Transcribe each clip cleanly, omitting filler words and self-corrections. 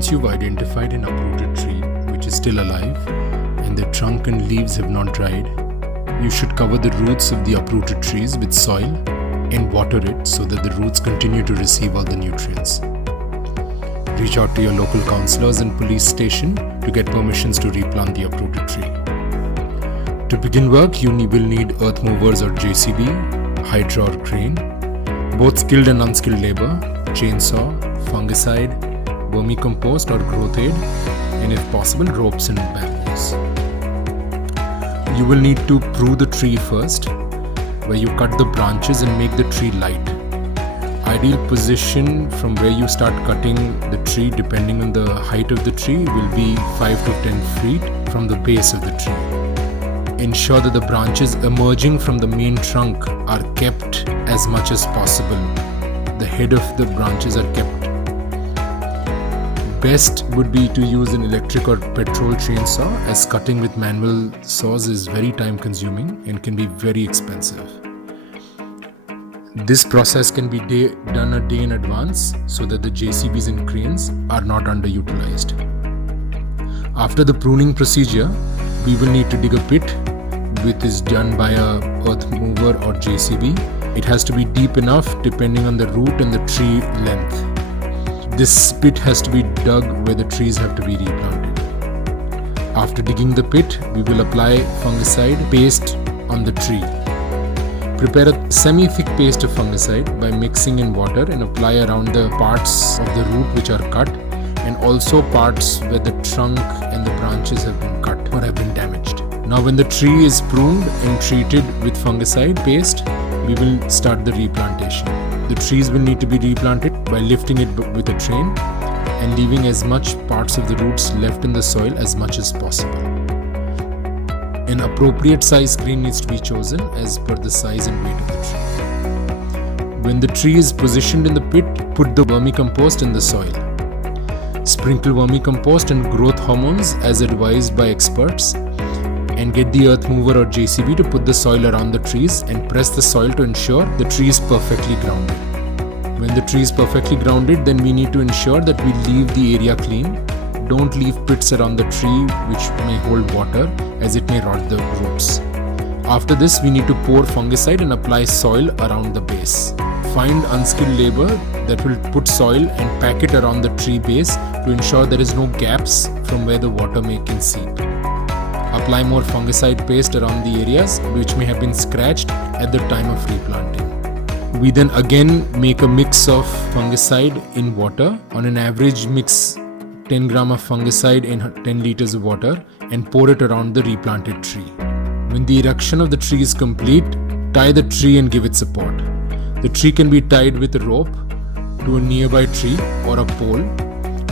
Once you've identified an uprooted tree which is still alive and the trunk and leaves have not dried, you should cover the roots of the uprooted trees with soil and water it so that the roots continue to receive all the nutrients. Reach out to your local councillors and police station to get permissions to replant the uprooted tree. To begin work, you will need earth movers or JCB, hydra or crane, both skilled and unskilled labor, chainsaw, fungicide, vermicompost or growth aid, and if possible, ropes and bamboos. You will need to prune the tree first, where you cut the branches and make the tree light. Ideal position from where you start cutting the tree, depending on the height of the tree, will be 5 to 10 feet from the base of the tree. Ensure that the branches emerging from the main trunk are kept as much as possible. The head of the branches are kept. Best would be to use an electric or petrol chainsaw, as cutting with manual saws is very time consuming and can be very expensive. This process can be done a day in advance so that the JCBs and cranes are not underutilized. After the pruning procedure, we will need to dig a pit, which is done by a earth mover or JCB. It has to be deep enough depending on the root and the tree length. This pit has to be dug where the trees have to be replanted. After digging the pit, we will apply fungicide paste on the tree. Prepare a semi-thick paste of fungicide by mixing in water and apply around the parts of the root which are cut, and also parts where the trunk and the branches have been cut or have been damaged. Now when the tree is pruned and treated with fungicide paste, we will start the replantation. The trees will need to be replanted by lifting it with a train and leaving as much parts of the roots left in the soil as much as possible. An appropriate size screen needs to be chosen as per the size and weight of the tree. When the tree is positioned in the pit, put the vermicompost in the soil. Sprinkle vermicompost and growth hormones as advised by experts, and get the earth mover or JCB to put the soil around the trees and press the soil to ensure the tree is perfectly grounded. When the tree is perfectly grounded, then we need to ensure that we leave the area clean. Don't leave pits around the tree which may hold water, as it may rot the roots. After this, we need to pour fungicide and apply soil around the base. Find unskilled labor that will put soil and pack it around the tree base to ensure there is no gaps from where the water can seep. Apply more fungicide paste around the areas which may have been scratched at the time of replanting. We then again make a mix of fungicide in water. On an average, mix 10 gram of fungicide in 10 liters of water and pour it around the replanted tree. When the erection of the tree is complete, tie the tree and give it support. The tree can be tied with a rope to a nearby tree or a pole,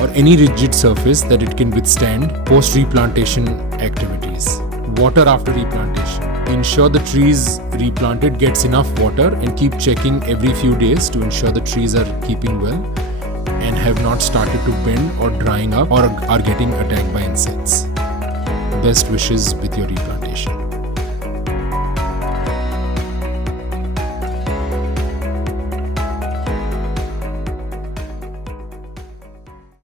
or any rigid surface that it can withstand post-replantation activities. Water after replantation. Ensure the trees replanted gets enough water and keep checking every few days to ensure the trees are keeping well and have not started to bend or drying up or are getting attacked by insects. Best wishes with your replantation.